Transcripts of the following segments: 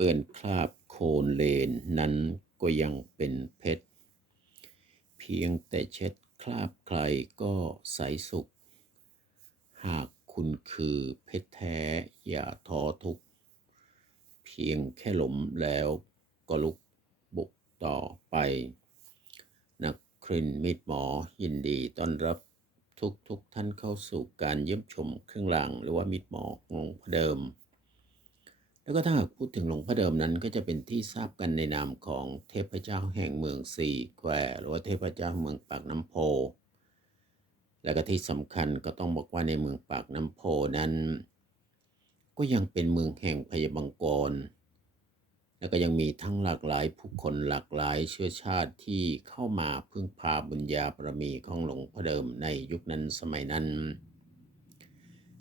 เปื้อนคราบโคลนเลนนั้นก็ยังเป็นเพชร เพียงแต่เช็ดคราบใครก็ใสสุข หากคุณคือเพชรแท้อย่าท้อทุก เพียงแค่หลมแล้วก็ลุกบุกต่อไป นักครินมิตรหมอยินดีต้อนรับทุกทุกท่านเข้าสู่การเยี่ยมชมเครื่องรางหรือว่ามิตรหมอของงพ่อเดิม แล้วก็ถ้าหากพูดถึงหลวงพ่อเดิมนั้นก็จะเป็นที่ทราบกันในนามของเทพเจ้าแห่งเมืองสี่แควหรือว่าเทพเจ้าเมืองปากน้ำโพ และก็ที่สำคัญก็ต้องบอกว่าในเมืองปากน้ำโพนั้น ก็ยังเป็นเมืองแห่งพยาบังกร แล้วก็ยังมีทั้งหลากหลายผู้คนหลากหลายเชื้อชาติที่เข้ามาพึ่งพาบุญญาบารมีของหลวงพ่อเดิมในยุคนั้นสมัยนั้น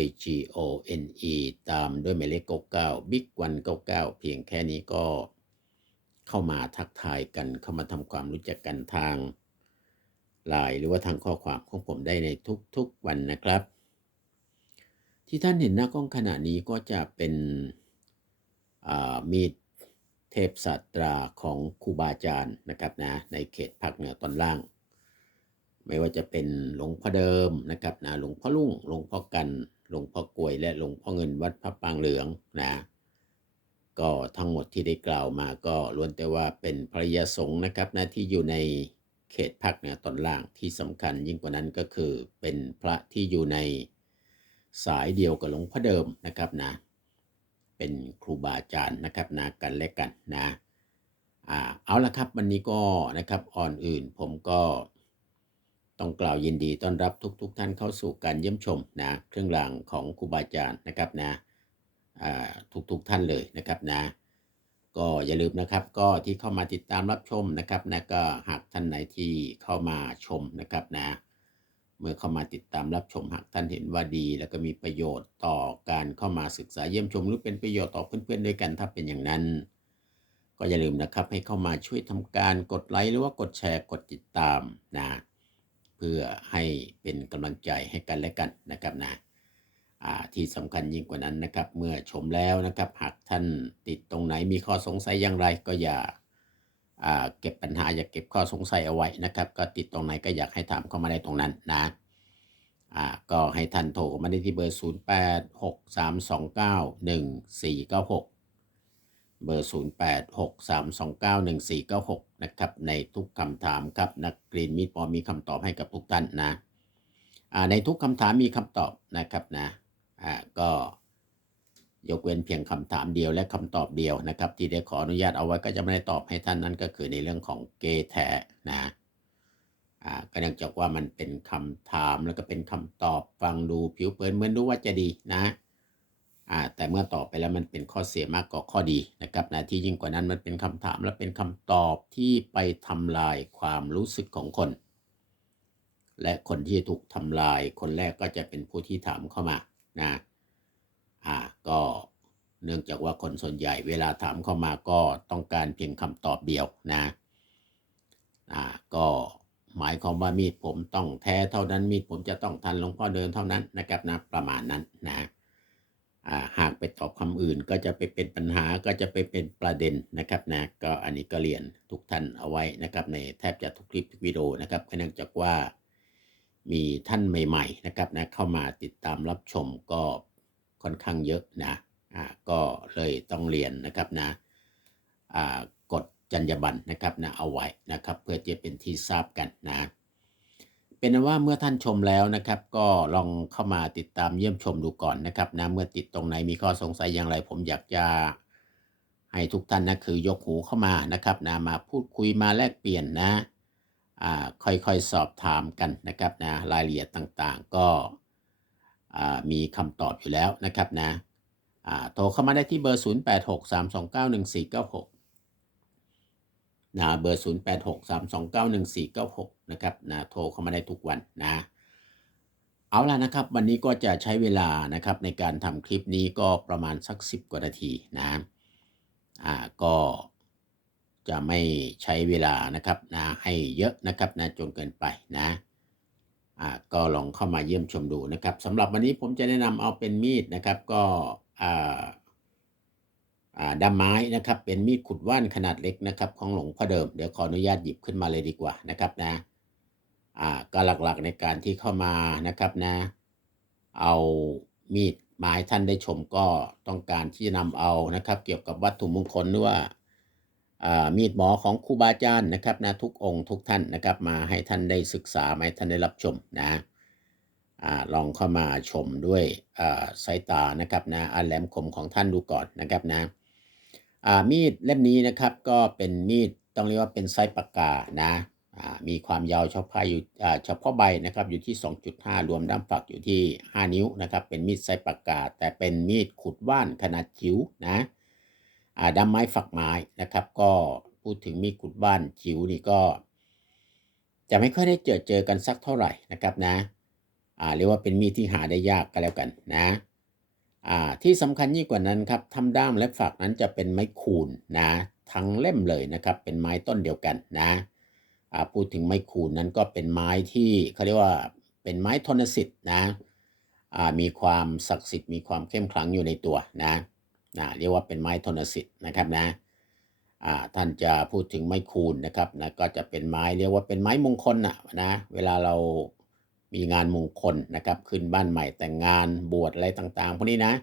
I G O N E ตามด้วยหมายเลข99 Big 1 99 เพียงแค่นี้ก็เข้ามาทักทายกันเข้ามาทำความรู้จักกันทางไลน์หรือว่าทางข้อความของผมได้ในทุกๆวันนะครับ ที่ท่านเห็นหน้ากล้องขณะนี้ก็จะเป็นมีดเทพศาสตราของครูบาอาจารย์นะครับนะในเขตภาคเหนือตอนล่าง ไม่ว่าจะเป็นหลวงพ่อเดิมนะครับนะหลวงพ่อลุ่งหลวงพ่อกัน วยและหลวงพ่อเงินวัดพระปางเหลืองนะ ก็ทั้งหมดที่ได้กล่าวมาก็ล้วนแต่ว่าเป็นภริยาสงฆ์นะครับนะที่อยู่ในเขตภาคเหนือตอนล่างที่สำคัญยิ่งกว่านั้นก็คือเป็นพระที่อยู่ในสายเดียวกับหลวงพ่อเดิมนะครับนะ เป็นครูบาอาจารย์นะครับนะกันและกันนะอ่าเอาละครับวันนี้ก็นะครับอ่อนอื่นผมก็ ต้องกล่าวยินดีต้อนรับทุกๆทท่านเข้าสู่การเยี่ยมชมนะเครื่องรางของครูบาอาจารย์นะครับนะทุกๆทท่านเลยนะครับนะก็อย่าลืมนะครับก็ที่เข้ามาติดตามรับชมนะครับนะก็หากท่านไหนที่เข้ามาชมนะครับนะเมื่อเข้ามาติดตามรับชมหากท่านเห็นว่าดี แล้วก็มีประโยชน์ต่อการเข้ามาศึกษาเยี่ยมชม หรือเป็นประโยชน์ต่อเพื่อนๆด้วยกันถ้าเป็นอย่างนั้น ก็อย่าลืมนะครับให้เข้ามาช่วยทำการกดไลค์หรือว่ากดแชร์กดติดตามนะ เพื่อให้เป็นกำลังใจให้กันและกันนะครับนะที่สำคัญยิ่งกว่านั้นนะครับ เมื่อชมแล้วนะครับ หากท่านติดตรงไหนมีข้อสงสัยอย่างไรก็อย่าเก็บปัญหาอย่าเก็บข้อสงสัยเอาไว้นะครับ ก็ติดตรงไหนก็อยากให้ถามเข้ามาได้ตรงนั้นนะก็ให้ท่านโทรมาได้ที่เบอร์ 0 เบอร์ 0 8 6 3 2 9 1 4 9 6 นะครับ ในทุกคำถามครับ นักกรีนมิตรพอมีคำตอบให้กับทุกท่านนะในทุกคำถามมีคำตอบนะครับนะอ่าก็ยกเว้นเพียงคำถามเดียวและคำตอบเดียวนะครับ ที่ได้ขออนุญาตเอาไว้ก็จะไม่ได้ตอบให้ท่านนั้นก็คือในเรื่องของเกแทนะอ่าก็เนื่องจากว่ามันเป็นคำถามแล้วก็เป็นคำตอบฟังดูผิวเผินเหมือนรู้ว่าจะดีนะ อ่าแต่เมื่อตอบไปแล้วมันเป็นข้อเสียมากกว่าข้อดีนะครับนะที่ยิ่งกว่านั้นมันเป็นคำถามและเป็นคำตอบที่ไปทำลายความรู้สึกของคน และคนที่ถูกทำลายคนแรกก็จะเป็นผู้ที่ถามเข้ามานะอ่าก็เนื่องจากว่าคนส่วนใหญ่เวลาถามเข้ามาก็ต้องการเพียงคำตอบเดียวนะอ่าก็หมายความว่ามีดผมต้องแท้เท่านั้นมีดผมจะต้องทันหลวงพ่อเดินเท่านั้นนะครับนะประมาณนั้นนะ หากไปตอบคำอื่นก็จะไปเป็นปัญหาก็จะไปเป็นประเด็นนะครับนะก็อันนี้ก็เรียนทุกท่านเอาไว้นะครับในแทบจะทุกคลิปทุกวิดีโอนะครับเนื่องจากว่ามีท่านใหม่ๆนะครับนะเข้ามาติดตามรับชมก็ค่อนข้างเยอะนะอ่าก็เลยต้องเรียนนะครับนะอ่ากฎจรรยาบรรณนะครับนะเอาไว้นะครับ เพื่อจะเป็นที่ทราบกันนะ เป็นว่าเมื่อท่านชมแล้วนะครับ ก็ลองเข้ามาติดตามเยี่ยมชมดูก่อนนะครับนะเมื่อติดตรงไหนมีข้อสงสัยอย่างไร ผมอยากจะให้ทุกท่านนะคือยกหูเข้ามานะครับนะมาพูดคุยมาแลกเปลี่ยนนะอ่าค่อยๆสอบถามกันนะครับนะรายละเอียดต่างๆ ก็อ่ามีคำตอบอยู่แล้วนะครับนะอ่าโทรเข้ามาได้ที่เบอร์ 0863291496 นะเบอร์ 0863291496 นะครับนะโทรเข้ามาได้ทุกวันนะ เอาล่ะนะครับ วันนี้ก็จะใช้เวลานะครับในการทำคลิปนี้ก็ประมาณสัก 10 กว่านาทีนะอ่าก็จะไม่ใช้เวลานะครับนะให้เยอะนะครับนะจนเกินไปนะอ่าก็ลองเข้ามาเยี่ยมชมดูนะครับสำหรับวันนี้ผมจะแนะนำเอาเป็นมีดนะครับก็อ่า อ่าด้ามไม้นะครับ เป็นมีดขุดว่านขนาดเล็กนะครับ ของหลวงพ่อเดิมเดี๋ยวขออนุญาตหยิบขึ้นมาเลยดีกว่านะครับนะอ่าก็หลักๆในการที่เข้ามานะครับนะ เอามีดไม้ท่านได้ชมก็ต้องการที่จะนำเอานะครับ เกี่ยวกับวัตถุมงคลหรือว่าอ่ามีดหมอของครูบาอาจารย์นะครับนะทุกองค์ทุกท่านนะครับ มาให้ท่านได้ศึกษามาให้ท่านได้รับชมนะอ่าลองเข้ามาชมด้วยอ่าสายตานะครับนะอันแหลมคมของท่านดูก่อนนะครับนะ มีดเล่มนี้นะครับก็เป็นมีดต้องเรียกว่าเป็นไซส์ปากกานะอามีความยาวเฉพาะอยู่อ่าเฉพาะใบนะครับอยู่ที่ 2.5 รวมด้ามฝักอยู่ที่ 5 นิ้วนะครับเป็นมีดไซส์ปากกา แต่เป็นมีดขุดว่านขนาดจิ๋วนะอาด้ามไม้ฝักไม้นะครับ ก็พูดถึงมีดขุดว่านจิ๋วนี่ก็ จะไม่ค่อยได้เจอเจอกันสักเท่าไหร่นะครับนะอาเรียกว่าเป็นมีดที่หาได้ยากก็แล้วกันนะ ที่สำคัญยิ่งกว่านั้นครับทำด้ามและฝักนั้นจะเป็นไม้คูนนะทั้งเล่มเลยนะครับ เป็นไม้ต้นเดียวกันนะพูดถึงไม้คูนนั้นก็เป็นไม้ที่เขาเรียกว่าเป็นไม้ทนสิทธิ์นะมีความศักดิ์สิทธิ์มีความเข้มขลังอยู่ในตัวนะนะเรียกว่าเป็นไม้ทนสิทธิ์นะครับนะท่านจะพูดถึงไม้คูนนะครับนะก็จะเป็นไม้เรียกว่าเป็นไม้มงคลนะนะเวลาเรา มีงานมงคลนะครับ ขึ้นบ้านใหม่แต่งงานบวชอะไรต่างๆพวกนี้นะ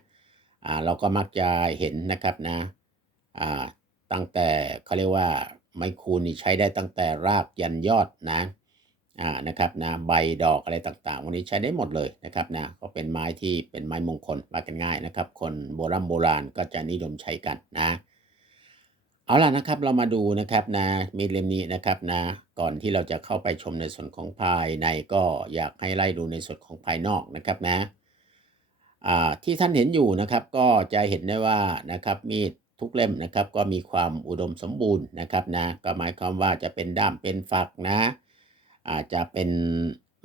อ่าเราก็มักจะเห็นนะครับนะอ่าตั้งแต่เขาเรียกว่าไม้คูนนี่ใช้ได้ตั้งแต่รากยันยอดนะอ่านะครับนะใบดอกอะไรต่างๆวกนี้ใช้ได้หมดเลยนะครับนะก็เป็นไม้ที่เป็นไม้มงคลว่ากันง่ายนะครับ คนโบราณโบราณก็จะนิยมใช้กันนะ เอาล่ะนะครับเรามาดูนะครับนะมีดเล่มนี้นะครับนะก่อนที่เราจะเข้าไปชมในส่วนของภายในก็อยากให้ไล่ดูในส่วนของภายนอกนะครับนะที่ท่านเห็นอยู่นะครับก็จะเห็นได้ว่านะครับมีดทุกเล่มนะครับก็มีความอุดมสมบูรณ์นะครับนะก็หมายความว่าจะเป็นด้ามเป็นฝักนะอาจจะเป็น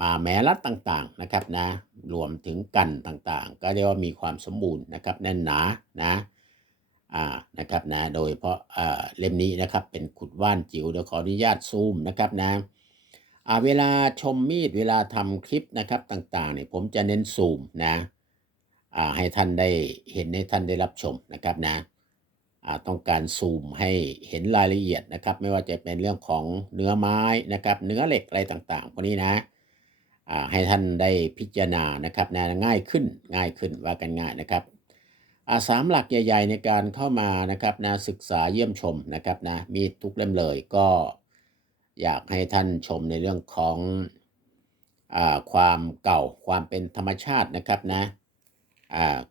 มาแม้รัดต่างๆนะครับนะรวมถึงกันต่างๆ ก็เรียกว่ามีความสมบูรณ์นะครับแน่นหนานะ อ่านะครับนะโดยเพราะอ่าเล่มนี้นะครับเป็นขุดว่านจิ๋วเดี๋ยวขออนุญาตซูมนะครับนะอ่าเวลาชมมีดเวลาทำคลิปนะครับต่างๆเนี่ยผมจะเน้นซูมนะอ่าให้ท่านได้เห็นให้ท่านได้รับชมนะครับนะอ่าต้องการซูมให้เห็นรายละเอียดนะครับ ไม่ว่าจะเป็นเรื่องของเนื้อไม้นะครับ เนื้อเหล็กอะไรต่างๆพวกนี้นะให้ท่านได้พิจารณานะครับนะง่ายขึ้นง่ายขึ้นว่ากันง่ายนะครับ สามหลักใหญ่ ๆ ในการเข้ามานะครับนะศึกษาเยี่ยมชมนะครับนะมีทุกเล่มเลยก็อยากให้ท่านชมในเรื่องของอความเก่าความเป็นธรรมชาตินะครับนะ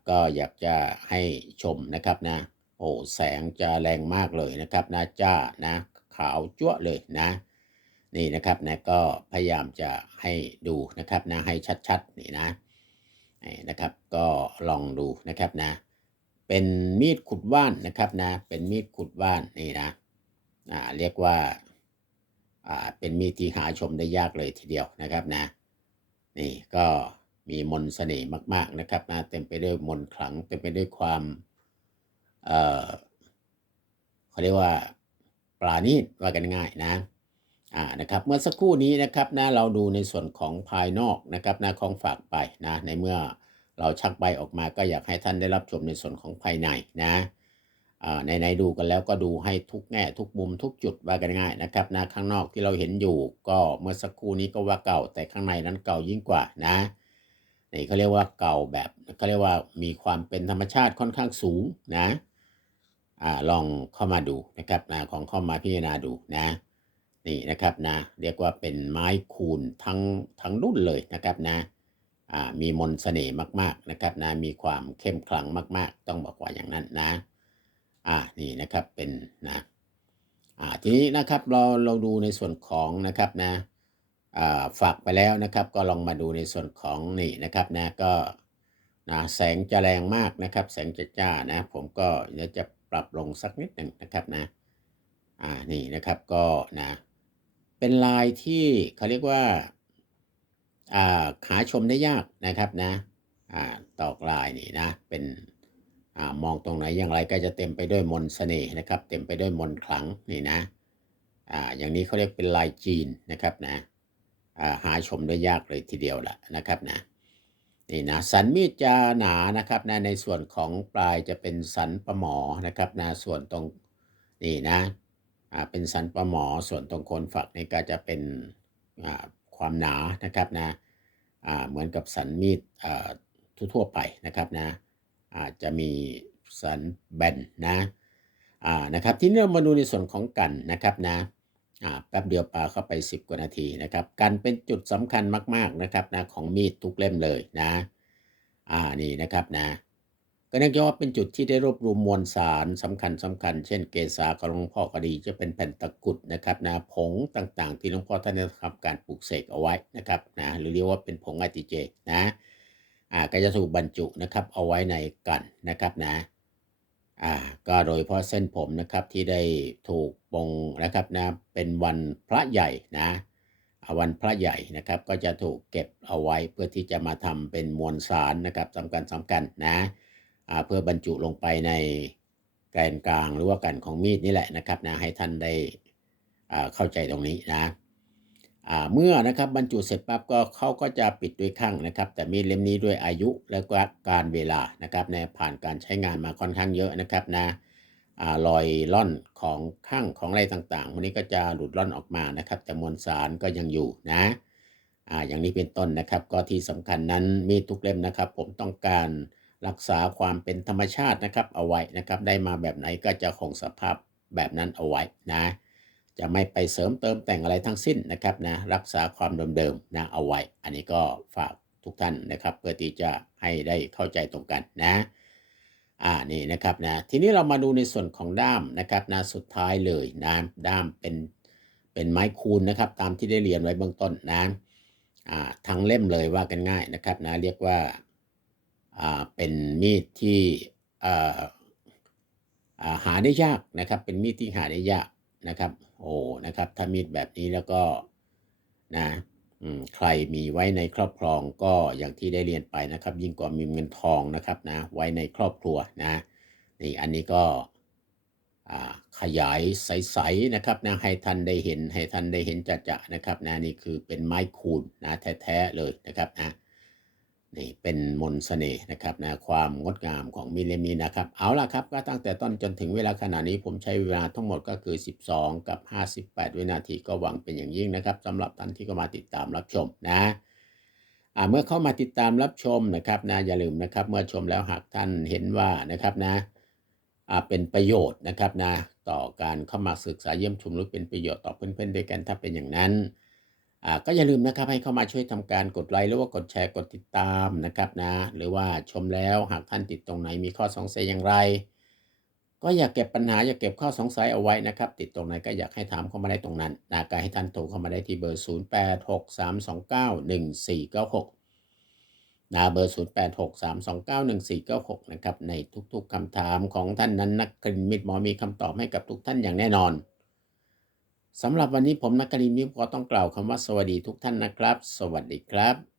ก็อยากจะให้ชมนะครับนะโอ้แสงจะแรงมากเลยนะครับนะจ้านะขาวจั่วเลยนะ นี่นะครับนะก็พยายามจะให้ดูนะครับนะให้ชัดๆนี่นะนะครับก็ลองดูนะครับนะ เป็นมีดขุดว่านนะครับนะ เป็นมีดขุดว่านนี่นะอ่าเรียกว่าอ่าเป็นมีดที่หาชมได้ยากเลยทีเดียวนะครับนะ นี่ก็มีมนเสน่ห์มาก ๆนะครับนะเต็มไปด้วยมนขลังเต็มไปด้วยความเอ่อเขาเรียกว่าปราณีตว่ากันง่ายนะอ่านะครับเมื่อสักครู่นี้นะครับนะเราดูในส่วนของภายนอกนะครับนะของฝากไปนะในเมื่อ เราชักใบออกมาก็อยากให้ท่านได้รับชมในส่วนของภายในนะในในดูกันแล้วก็ดูให้ทุกแง่ทุกมุมทุกจุดว่ากันง่ายนะครับนะข้างนอกที่เราเห็นอยู่ ก็เมื่อสักครู่นี้ก็ว่าเก่าแต่ข้างในนั้นเก่ายิ่งกว่านะนี่เขาเรียกว่าเก่าแบบเขาเรียกว่ามีความเป็นธรรมชาติค่อนข้างสูงนะอ่าลองเข้ามาดูนะครับนะของเข้ามาพิจารณาดูนะ นี่นะครับนะเรียกว่าเป็นไม้คูนทั้งทั้งรุ่นเลยนะครับนะ มีมนต์เสน่ห์มากๆนะครับนะมีความเข้มขลังมาก ๆ ต้องบอกว่าอย่างนั้นนะอ่านี่นะครับเป็นนะอ่าทีนี้นะครับเราเราดูในส่วนของนะครับนะอ่าฝากไปแล้วนะครับ ก็ลองมาดูในส่วนของนี่นะครับนะก็นะแสงจะแรงมากนะครับ แสงจะจ้านะ ผมก็เดี๋ยวจะปรับลงสักนิดหนึ่งนะครับนะอ่านี่นะครับก็นะเป็นลายที่เขาเรียกว่า อ่าหาชมได้ยากนะครับนะตอกลายนี่นะเป็นอมองตรงไหนอย่างไรก็จะเต็มไปด้วยมนต์เสน่ห์นะครับ เต็มไปด้วยมนขลังนี่นะออย่างนี้เขาเรียกเป็นลายจีนนะครับนะหาชมได้ยากเลยทีเดียวละนะครับนะนี่นะสันมีดจะหนานะครับนะในส่วนของปลายจะเป็นสันประหมอนะครับนะส่วนตรงนี่นะเป็นสันประหมอส่วนตรงโคนฝักนี่ก็จะเป็น ความหนานะครับนะเหมือนกับสันมีดทั่วๆไปนะครับนะอาจจะมีสันแบนนะนะครับที่นี่เรามาดูในส่วนของกันนะครับนะแป๊บเดียวปาเข้าไป 10 กว่านาทีนะครับกันเป็นจุดสำคัญมากๆนะครับนะของมีดทุกเล่มเลยนะอ่านี่นะครับนะ ก็เนื่องจากว่าเป็นจุดที่ได้รวบรวมมวลสารสำคัญสำคัญ เช่นเกสาของหลวงพ่อกดีจะเป็นแผ่นตะกุดนะครับนะผงต่างๆ ที่หลวงพ่อท่านได้ทำการปลูกเสกเอาไว้นะครับนะหรือเรียกว่าเป็นผงอติเจนะอ่าก็จะถูกบรรจุนะครับเอาไว้ในกันนะครับนะอ่าก็โดยเฉพาะเส้นผมนะครับที่ได้ถูกปงนะครับนะเป็นวันพระใหญ่นะอวันพระใหญ่นะครับก็จะถูกเก็บเอาไว้เพื่อที่จะมาทำเป็นมวลสารนะครับสำคัญสำคัญนะ เพื่อบรรจุลงไปในแกนกลางหรือว่ากันของมีดนี่แหละนะครับนะให้ท่านได้เข้าใจตรงนี้นะเมื่อนะครับบรรจุเสร็จปั๊บก็เขาก็จะปิดด้วยข้างนะครับ แต่มีดเล่มนี้ด้วยอายุและก็การเวลานะครับในผ่านการใช้งานมาค่อนข้างเยอะนะครับนะรอยล่อนของข้างของอะไรต่างๆวันนี้ก็จะหลุดล่อนออกมานะครับ แต่มวลสารก็ยังอยู่นะออย่างนี้เป็นต้นนะครับ ก็ที่สำคัญนั้นมีดทุกเล่มนะครับ ผมต้องการ รักษาความเป็นธรรมชาตินะครับเอาไว้นะครับ ได้มาแบบไหนก็จะคงสภาพแบบนั้นเอาไว้นะ จะไม่ไปเสริมเติมแต่งอะไรทั้งสิ้นนะครับนะรักษาความเดิมๆนะเอาไว้ อันนี้ก็ฝากทุกท่านนะครับเพื่อที่จะให้ได้เข้าใจตรงกันนะอ่านี่นะครับนะทีนี้เรามาดูในส่วนของด้ามนะครับนะสุดท้ายเลยนะด้ามเป็นเป็นไม้คูนนะครับ ตามที่ได้เรียนไว้เบื้องต้นนะอ่าทั้งเล่มเลยว่ากันง่ายนะครับนะเรียกว่า เป็นมีดที่หาได้ยากนะครับ เป็นมีดที่หาได้ยากนะครับ โอ้นะครับ ถ้ามีดแบบนี้แล้วก็นะใครมีไว้ในครอบครองก็อย่างที่ได้เรียนไปนะครับ ยิ่งกว่ามีเงินทองนะครับนะไว้ในครอบครัวนะนี่อันนี้ก็ขยายใสๆนะครับนะให้ท่านได้เห็นให้ท่านได้เห็นจะๆนะครับนะนี่คือเป็นไม้คูนนะแท้ๆเลยนะครับนะ นี่เป็นมนต์เสน่ห์นะครับนะความงดงามของมีดเลมีนะครับ เอาล่ะครับก็ตั้งแต่ต้นจนถึงเวลาขณะนี้ผมใช้เวลาทั้งหมดก็คือ 12 กับ 58 วินาทีก็หวังเป็นอย่างยิ่งนะครับสำหรับท่านที่เข้ามาติดตามรับชมนะอ่าเมื่อเข้ามาติดตามรับชมนะครับนะอย่าลืมนะครับ เมื่อชมแล้วหากท่านเห็นว่านะครับนะอ่าเป็นประโยชน์นะครับนะต่อการเข้ามาศึกษาเยี่ยมชมหรือเป็นประโยชน์ต่อเพื่อนๆด้วยกันถ้าเป็นอย่างนั้น ก็อย่าลืมนะครับให้เข้ามาช่วยทำการกดไลค์หรือว่ากดแชร์กดติดตามนะครับนะหรือว่าชมแล้วหากท่านติดตรงไหนมีข้อสงสัยอย่างไร ก็อย่ากเก็บปัญหาอย่ากเก็บข้อสงสัยเอาไว้นะครับ ติดตรงไหนก็อยากให้ถามเข้ามาได้ตรงนั้นนะก็ให้ท่านโทรเข้ามาได้ที่เบอร์ 0863291496นะเบอร์ 0863291496 นะครับ ในทุกๆคำถามของท่านนั้นนักกลินมิตรหมอมีคำตอบให้กับทุกท่านอย่างแน่นอน สำหรับวันนี้ผมนักกรินมิตรก็ต้องกล่าวคำว่าสวัสดีทุกท่านนะครับ สวัสดีครับ